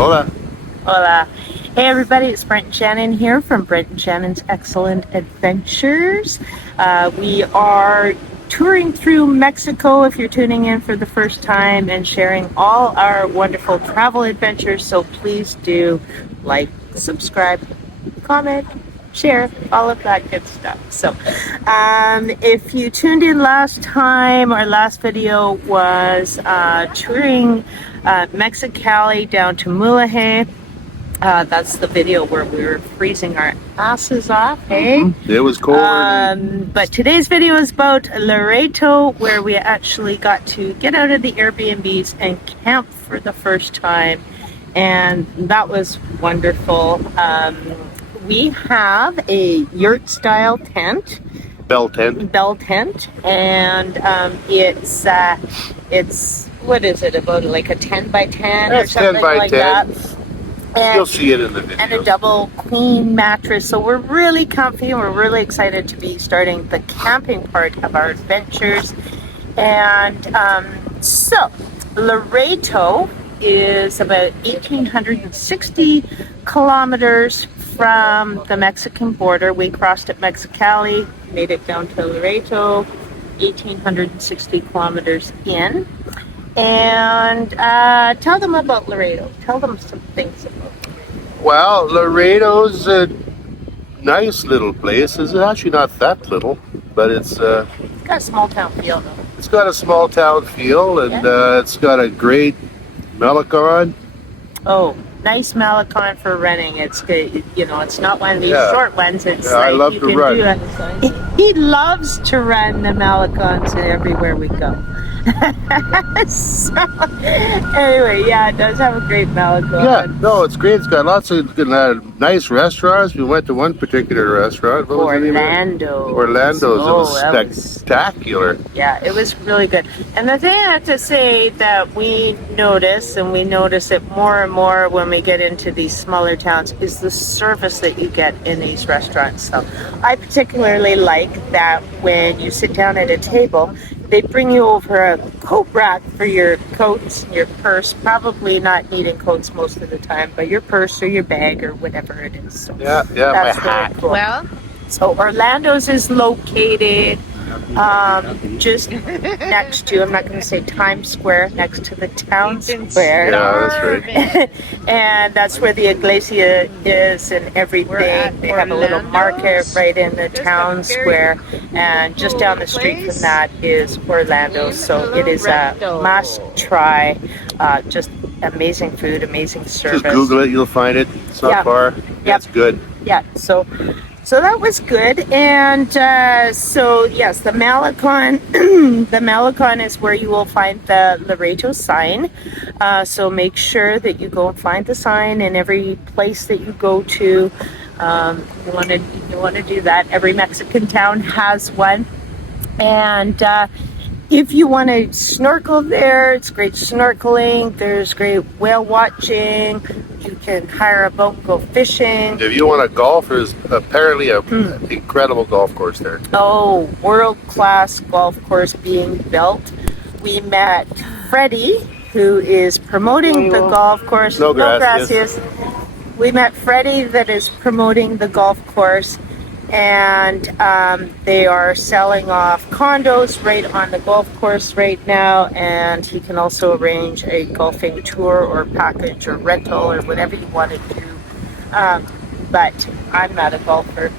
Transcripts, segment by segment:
Hola. Hola. Hey everybody, it's Brent and Shannon here from Brent and Shannon's Excellent Adventures. We are touring through Mexico if you're tuning in for the first time and sharing all our wonderful travel adventures. So please do like, subscribe, comment, share, all of that good stuff. So if you tuned in last time, our last video was touring Mexicali down to Mulegé. That's the video where we were freezing our asses off, hey? Mm-hmm. It was cold. But today's video is about Loreto, where we actually got to get out of the Airbnbs and camp for the first time. And that was wonderful. We have a yurt-style tent. Bell tent. And it's what is it, about like a 10 by 10 or something 10 by like 10. that? And, you'll see it in the video. And a double queen mattress. So we're really comfy and we're really excited to be starting the camping part of our adventures. And so Laredo is about 1,860 kilometers from the Mexican border. We crossed at Mexicali, made it down to Loreto, 1,860 kilometers in. And tell them about Laredo. Tell them some things about Laredo. Well, Laredo's a nice little place. It's actually not that little, but it's got a small town feel, though. It's got a small town feel, and it's got a great Malecon. Oh, nice Malecon for renting. It's good. You know, it's not one of these short ones. It's like I love to run. He loves to run the Malecons everywhere we go. So, anyway, yeah, it does have a great Malecon. Yeah, no, it's great. It's got lots of nice restaurants. We went to one particular restaurant. What was the name of it? Orlando's. It was spectacular. Yeah, it was really good. And the thing I have to say that we notice, and we notice it more and more when we get into these smaller towns, is the service that you get in these restaurants. So I particularly like that when you sit down at a table, they bring you over a coat rack for your coats, your purse, probably not needing coats most of the time, but your purse or your bag or whatever it is. So yeah, my hat. Cool. Well, so Orlando's is located just next to, I'm not going to say Times Square, next to the town square. Yeah, that's right. And that's where the iglesia is and everything. They have a little market right in the town square. And just down the street from that is Orlando. So it is a must try. Just amazing food, amazing service. Just Google it, you'll find it. It's not far. Yeah, it's good. Yeah, so that was good. And so yes, the Malecon, the Malecon is where you will find the Loreto sign. So make sure that you go and find the sign in every place that you go to. You want to do that. Every Mexican town has one. And if you want to snorkel there, it's great snorkeling. There's great whale watching. You can hire a boat and go fishing. If you want to golf, there's apparently an incredible golf course there. Oh, world-class golf course being built. We met Freddie, who is promoting the golf course. No gracias. We met Freddie that is promoting the golf course. And they are selling off condos right on the golf course right now, and he can also arrange a golfing tour or package or rental or whatever you want to do. But I'm not a golfer.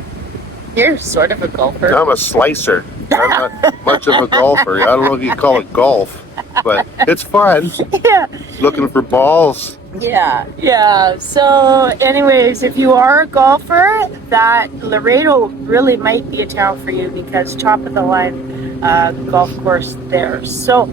You're sort of a golfer. I'm a slicer. I'm not much of a golfer. I don't know if you call it golf, but it's fun. Yeah. Looking for balls. Yeah. So anyways, if you are a golfer, that Laredo really might be a town for you because top of the line golf course there. So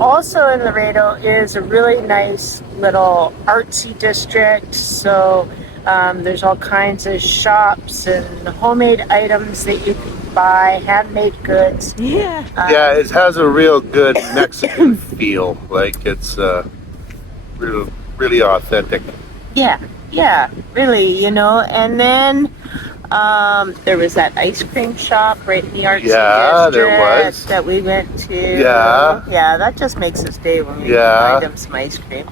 also in Laredo is a really nice little artsy district. So there's all kinds of shops and homemade items that you can buy, handmade goods. Yeah, it has a real good Mexican feel. Like it's really authentic. Yeah, really, you know. And then there was that ice cream shop right in the Artsy district there was. that we went to. Yeah, that just makes us day when we buy them some ice cream.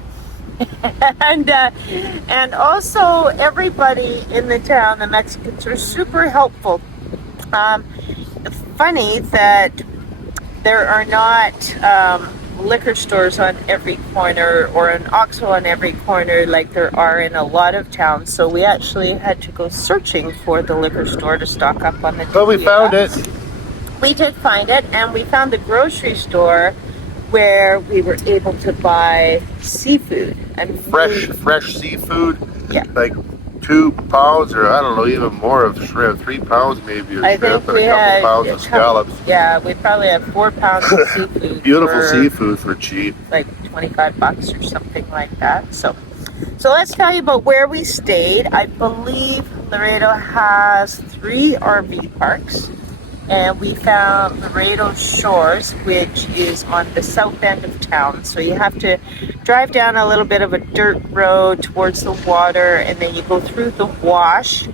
And also everybody in the town, the Mexicans, are super helpful. Funny that there are not liquor stores on every corner or an OXXO on every corner like there are in a lot of towns. So we actually had to go searching for the liquor store to stock up on the tequila. But we found it. We did find it, and we found the grocery store where we were able to buy seafood and fresh seafood. Yeah. Like 2 pounds, or I don't know, even more of shrimp. 3 pounds maybe of shrimp, and a couple pounds of scallops. Yeah, we probably had 4 pounds of seafood. Beautiful seafood for cheap. Like $25 or something like that. So let's tell you about where we stayed. I believe Laredo has 3 RV parks. And we found Loreto Shores, which is on the south end of town. So you have to drive down a little bit of a dirt road towards the water, and then you go through the wash,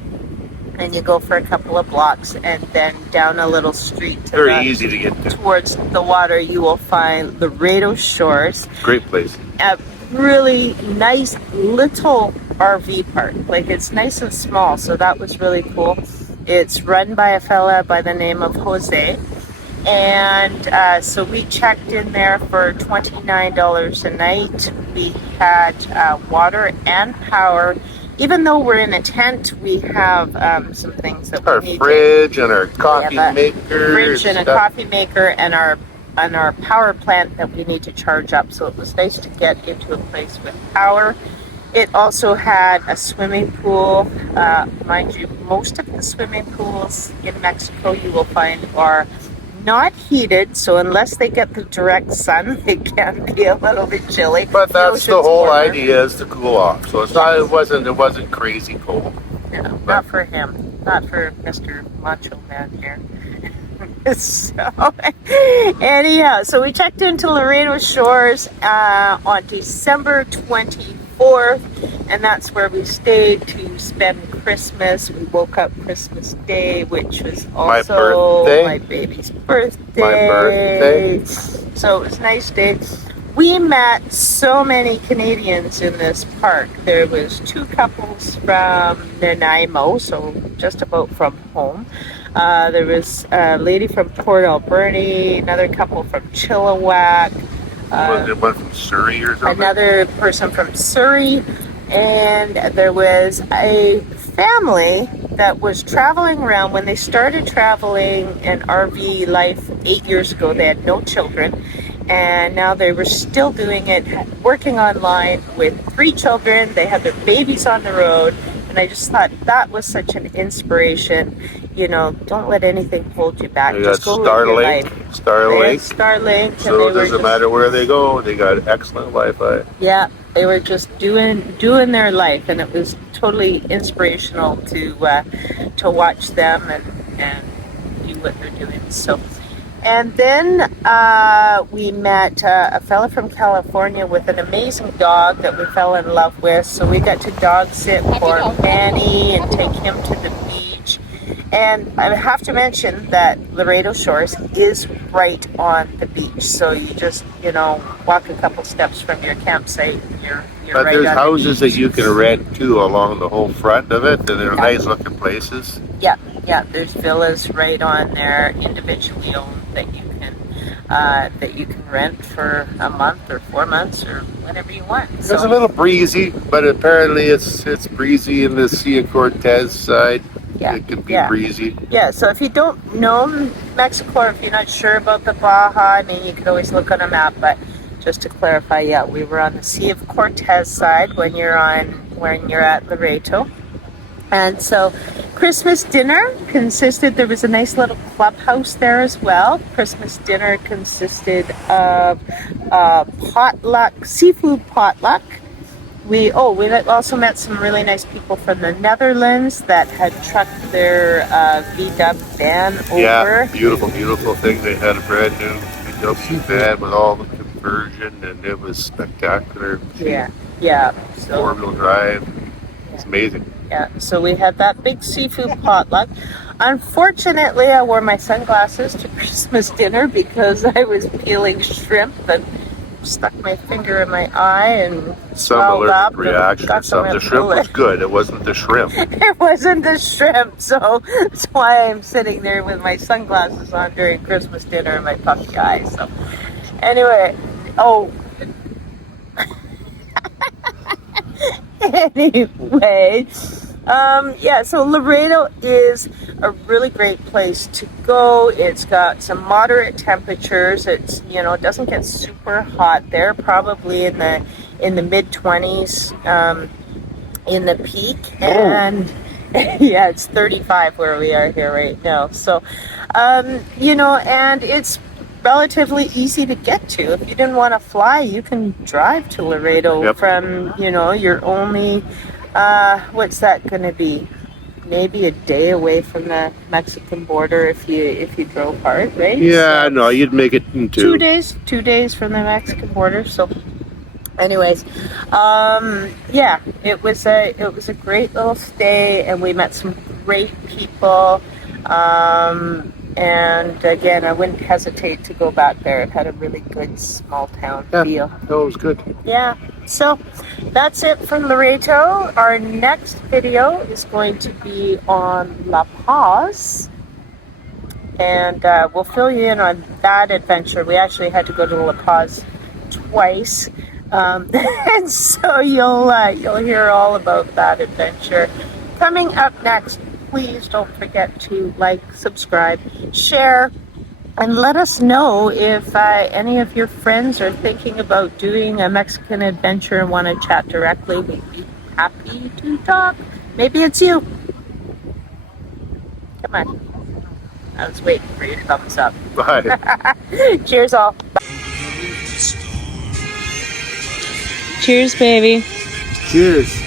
and you go for a couple of blocks, and then down a little street easy to get to. Towards the water. You will find Loreto Shores. Great place. A really nice little RV park. Like, it's nice and small, so that was really cool. It's run by a fella by the name of Jose, and so we checked in there for $29 a night. We had water and power. Even though we're in a tent, we have some things that we need. Our fridge and our coffee maker. Fridge and a coffee maker, and our power plant that we need to charge up. So it was nice to get into a place with power. It also had a swimming pool. Mind you, most of the swimming pools in Mexico you will find are not heated, so unless they get the direct sun, it can be a little bit chilly. But that's the whole idea, is to cool off. So it's not. It wasn't crazy cold. No, not for him. Not for Mr. Macho Man here. So anyhow, so we checked into Loreto Shores on December 24th, and that's where we stayed to spend Christmas. We woke up Christmas Day, which was also my baby's birthday. My birthday. So it was a nice day. We met so many Canadians in this park. There was 2 couples from Nanaimo, so just about from home. There was a lady from Port Alberni, another couple from Chilliwack. Was it one from Surrey or something? Another person from Surrey. And there was a family that was traveling around. When they started traveling in RV life 8 years ago, they had no children. And now they were still doing it, working online with 3 children. They had their babies on the road. And I just thought that was such an inspiration. You know, don't let anything hold you back. Just go live your life. Starlink. So it doesn't matter where they go, they got excellent Wi-Fi. Yeah, they were just doing their life, and it was totally inspirational to watch them and do what they're doing. So, and then we met a fella from California with an amazing dog that we fell in love with. So we got to dog sit for Manny and take him to the beach. And I have to mention that Loreto Shores is right on the beach. So you just, walk a couple steps from your campsite and you're but right on the beach. There's houses that you can rent too along the whole front of it, and they're nice looking places. Yeah, there's villas right on there, individually owned, that you can rent for a month or 4 months or whatever you want. It's a little breezy, but apparently it's breezy in the Sea of Cortez side. Yeah, it can be breezy. Yeah, so if you don't know Mexico, or if you're not sure about the Baja, I mean, you could always look on a map, but just to clarify, we were on the Sea of Cortez side when you're at Loreto. And so Christmas dinner there was a nice little clubhouse there as well. Christmas dinner consisted of potluck, seafood potluck. We also met some really nice people from the Netherlands that had trucked their VW van over. Yeah, beautiful thing. They had a brand new VW van with all the conversion, and it was spectacular. Yeah. So 4-wheel drive. It's amazing. Yeah, so we had that big seafood potluck. Unfortunately, I wore my sunglasses to Christmas dinner because I was peeling shrimp and stuck my finger in my eye and Some swelled up. allergic reaction or something. The shrimp was good. It wasn't the shrimp. It wasn't the shrimp, so that's why I'm sitting there with my sunglasses on during Christmas dinner and my puffy eyes. So anyway, anyway, yeah, so Laredo is a really great place to go. It's got some moderate temperatures. It's, it doesn't get super hot there, probably in the mid-20s in the peak. And yeah, it's 35 where we are here right now. So, and it's relatively easy to get to. If you didn't want to fly, you can drive to Laredo from, you're only, what's that going to be? Maybe a day away from the Mexican border if you drove hard, right? Yeah, so, no, you'd make it in 2 days. 2 days from the Mexican border. So, anyways, yeah, it was a great little stay, and we met some great people. And again, I wouldn't hesitate to go back there. It had a really good small town feel. That was good. Yeah. So that's it from Loreto. Our next video is going to be on La Paz. And we'll fill you in on that adventure. We actually had to go to La Paz twice. And so you'll hear all about that adventure. Coming up next, please don't forget to like, subscribe, share, and let us know if any of your friends are thinking about doing a Mexican adventure and want to chat directly. We'd be happy to talk. Maybe it's you. Come on. I was waiting for your thumbs up. Bye. Cheers all. Cheers, baby. Cheers.